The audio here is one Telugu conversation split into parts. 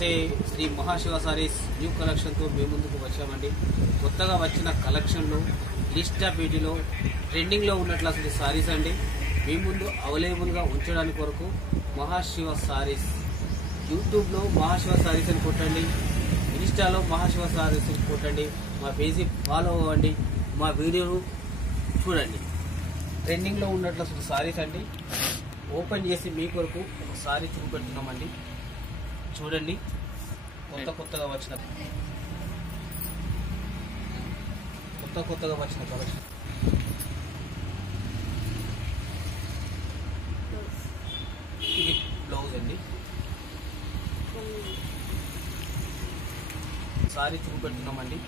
నమస్తే. శ్రీ మహాశివ సారీస్ న్యూ కలెక్షన్తో మీ ముందుకు వచ్చామండి. కొత్తగా వచ్చిన కలెక్షన్లు లిస్ట్ ఆఫ్ బ్యూటీలో ట్రెండింగ్లో ఉన్నట్లు అసలు సారీస్ అండి మీ ముందు అవైలబుల్గా ఉంచడానికి కొరకు మహాశివ సారీస్ యూట్యూబ్లో మహాశివ సారీస్ అని కొట్టండి, ఇన్స్టాలో మహాశివ సారీస్ అని కొట్టండి, మా పేజీ ఫాలో అవ్వండి, మా వీడియోలు చూడండి. ట్రెండింగ్లో ఉన్నట్లు అసలు సారీస్ అండి ఓపెన్ చేసి మీ కొరకు ఒక సారీ చూపెడుతున్నామండి. చూడండి, కొత్తగా వచ్చిన కలెక్షన్. ఇది బ్లౌజ్ అండి. సారీ చూపెడుతున్నామండి.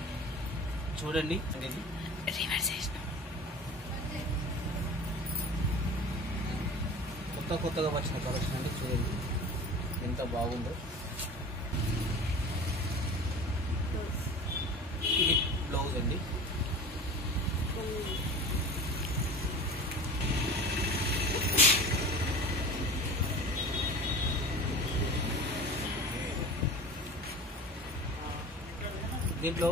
చూడండి, అనేది కొత్తగా వచ్చిన కలెక్షన్ అండి. చూడండి ఎంత బాగుందో. ఇది బ్లౌజ్ అండి. దీంట్లో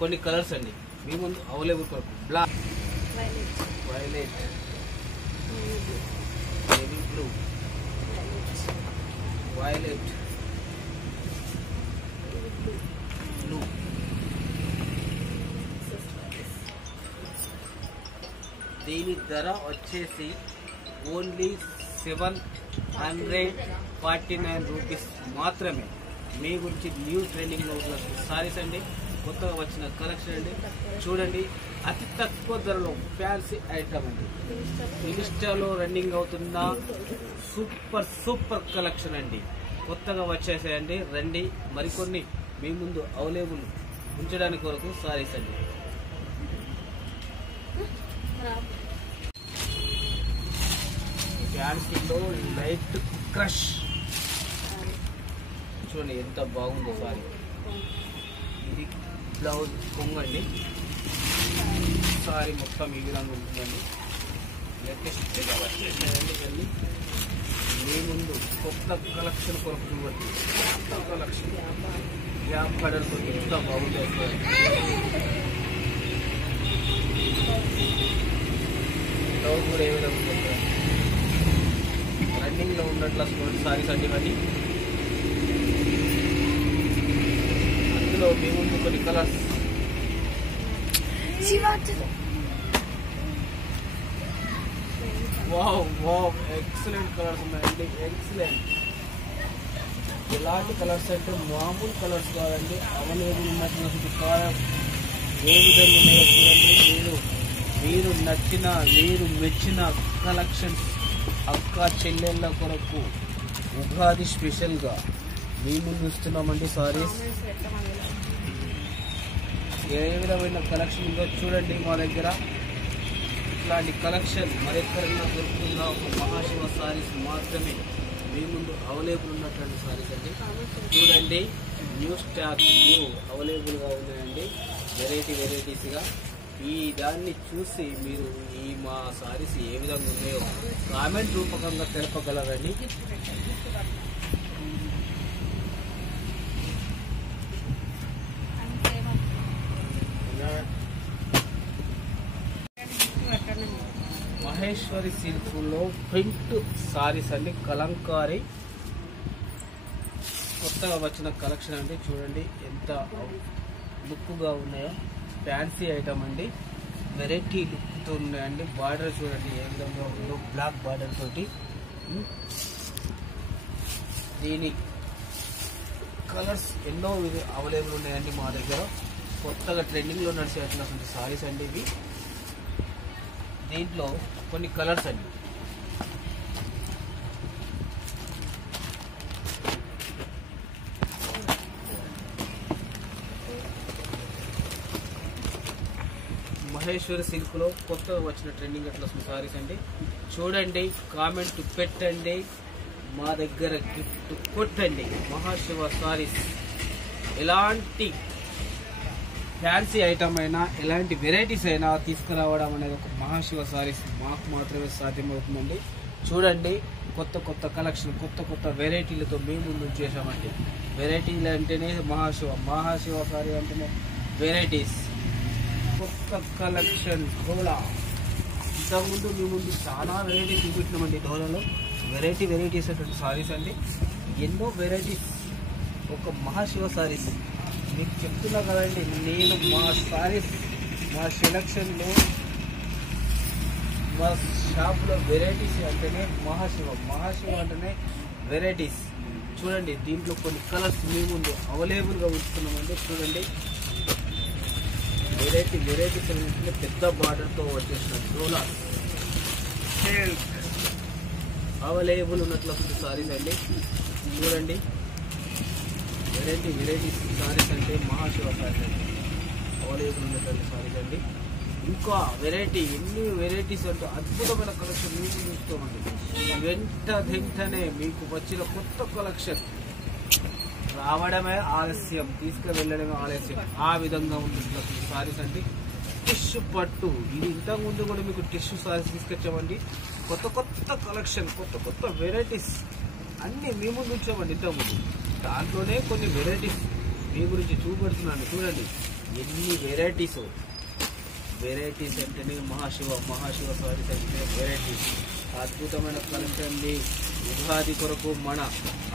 కొన్ని కలర్స్ అండి మీ ముందు అవైలబుల్ కొరకు. Black, violet, navy blue, violet, blue. దీని ధర వచ్చేసి ఓన్లీ 749 రూపీస్ మాత్రమే. మీ గురించి న్యూ ట్రెండింగ్లో ఉన్న సారీస్ అండి, కొత్తగా వచ్చిన కలెక్షన్ అండి. చూడండి, అతి తక్కువ ధరలో ఫ్యాన్సీ ఐటమ్ అండి. ఇన్స్టాలో రన్నింగ్ అవుతున్న సూపర్ కలెక్షన్ అండి. కొత్తగా వచ్చేసాయండి. రండి, మరికొన్ని మీ ముందు అవైలబుల్ ఉంచడానికి వరకు సారీస్ అండి. ఫ్యాన్సీలో లైట్ క్రష్ చూడండి ఎంత బాగుందో సారీ. ఇది బ్లౌజ్ కొంగండి. సారీ మొత్తం ఈ విధంగా ఉంటుందండి. లేటెస్ట్గా వచ్చేసాయండి. వెళ్ళి మీ ముందు కొత్త కలెక్షన్ కొరకు చూడండి. కొత్త కలెక్షన్ గ్యాప్ కలర్తో ఎంత బాగుందో. బ్లౌజ్ కూడా ఏ విధంగా ఉంటుంది. రన్నింగ్లో ఉన్నట్లు సారీస్ అండి ఇవన్నీ. అందులో మీ ముందు కొన్ని కలర్స్. వావ్, ఎక్సలెంట్ కలర్స్ ఉన్నాయండి. ఎక్సలెంట్. ఎలాంటి కలర్స్ అంటే మామూలు కలర్స్ కాదండి, అవైలబుల్ ఉన్నటువంటి కలర్స్ ఏ విధంగా ఉన్నాయో చూడండి. మీరు నచ్చిన, మీరు మెచ్చిన కలెక్షన్స్ అక్క చెల్లెళ్ళ కొరకు ఉగాది స్పెషల్గా మీ ముందు ఇస్తున్నామండి సారీస్. ఏ విధమైన కలెక్షన్ ఉందో చూడండి. మా దగ్గర ఇట్లాంటి కలెక్షన్ మరెక్కడైనా దొరుకుతుందా? ఒక మహాశివ సారీస్ మాత్రమే మీ ముందు అవైలబుల్ ఉన్నటువంటి సారీస్ అండి. చూడండి, న్యూ స్టాక్ అవైలబుల్గా ఉన్నాయండి. వెరైటీస్గా ఈ దాన్ని చూసి మీరు ఈ మా సారీస్ ఏ విధంగా ఉన్నాయో కామెంట్ రూపకంగా తెలపగలరండి. మహేశ్వరి సిల్క్లో ప్రింట్ సారీస్ అండి. కలంకారీ కొత్తగా వచ్చిన కలెక్షన్ అండి. చూడండి ఎంత లుక్గా ఉన్నాయో. ఫ్యాన్సీ ఐటమ్ అండి. వెరైటీ లుక్తో ఉన్నాయండి. బార్డర్ చూడండి ఏ విధంగా ఉందో, బ్లాక్ బార్డర్ తోటి. దీని కలర్స్ ఎన్నో అవైలబుల్ ఉన్నాయండి మా దగ్గర. కొత్తగా ట్రెండింగ్లో నడిచేటువంటి సారీస్ అండి ఇవి. దీంట్లో కొన్ని కలర్స్ అండి. మహేశ్వరి సిల్క్లో కొత్తగా వచ్చిన ట్రెండింగ్ అట్లా సారీస్ అండి. చూడండి, కామెంట్ పెట్టండి, మా దగ్గర గిఫ్ట్ కొట్టండి. మహాశివ సారీస్ ఎలాంటి ఫ్యాన్సీ ఐటమ్ అయినా ఎలాంటి వెరైటీస్ అయినా తీసుకురావడం అనేది ఒక మహాశివ సారీస్ మాకు మాత్రమే సాధ్యమవుతుందండి. చూడండి, కొత్త కొత్త కలెక్షన్, కొత్త కొత్త వెరైటీలతో మేము ముందు చేసామండి. వెరైటీలు అంటేనే మహాశివ సారీ అంటేనే వెరైటీస్, కొత్త కలెక్షన్ డోలా. ఇంతకుముందు మీ ముందు చాలా వెరైటీస్ చూపించినామండి. డోలాలో వెరైటీస్ అటువంటి సారీస్ అండి, ఎన్నో వెరైటీస్. ఒక మహాశివ సారీస్ మీకు చెప్తున్నా కదండి, నేను మా సారీస్ మా సెలక్షన్లో మా షాప్లో వెరైటీస్ అంటేనే మహాశివ అంటేనే వెరైటీస్. చూడండి, దీంట్లో కొన్ని కలర్స్ మీ ముందు అవైలబుల్గా ఉంచుతున్నామండి. చూడండి, వెరైటీస్ అంటే పెద్ద బార్డర్తో వచ్చేసిన డోలా అవైలబుల్ ఉన్నట్లు సారీస్ అండి. చూడండి, వెరైటీస్ సారీస్ అంటే మహాశివ సారీస్ అండి, అవైలబుల్ ఉన్నటువంటి సారీస్ అండి. ఇంకా ఎన్ని వెరైటీస్ అంటే అద్భుతమైన కలెక్షన్ మీకు చూస్తామండి. వెంటనే మీకు వచ్చిన కొత్త కలెక్షన్ రావడమే ఆలస్యం, తీసుకువెళ్ళడమే ఆలస్యం, ఆ విధంగా ఉంటుంది సారీస్ అండి. టిష్యూ పట్టు, ఇది ఇంతకుముందు కూడా మీకు టిష్యూ సారీస్ తీసుకొచ్చామండి. కొత్త కలెక్షన్, కొత్త వెరైటీస్ అన్నీ మీ ముందు ఉంచామండి. ఇంతకుముందు దాంట్లోనే కొన్ని వెరైటీస్ మీ గురించి చూపెడుతున్నాను. చూడండి, ఎన్ని వెరైటీస్ అంటేనే మహాశివ సారీస్ అంటేనే వెరైటీస్. అద్భుతమైన కలెక్షన్ అండి. ఉగాది కొరకు మన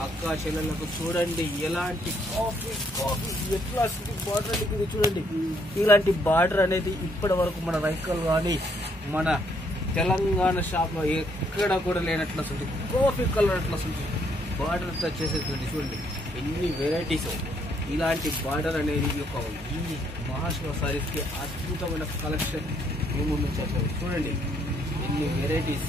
అక్క చెల్లెళ్ళకు చూడండి ఎలాంటి కాఫీ ఎట్లా బార్డర్ అనేది. ఇది చూడండి, ఇలాంటి బార్డర్ అనేది ఇప్పటి వరకు మన రైకల్ కానీ మన తెలంగాణ షాప్లో ఎక్కడ కూడా లేనట్లు వస్తుంది. కాఫీ కలర్ అట్లా వస్తుంది బార్డర్ అంతా చేసేటువంటి. చూడండి ఎన్ని వెరైటీస్. ఇలాంటి బార్డర్ అనేది ఈ మహాశివ సారీస్కి అద్భుతమైన కలెక్షన్ మేము ముందు చేస్తాం. చూడండి ఎన్ని వెరైటీస్.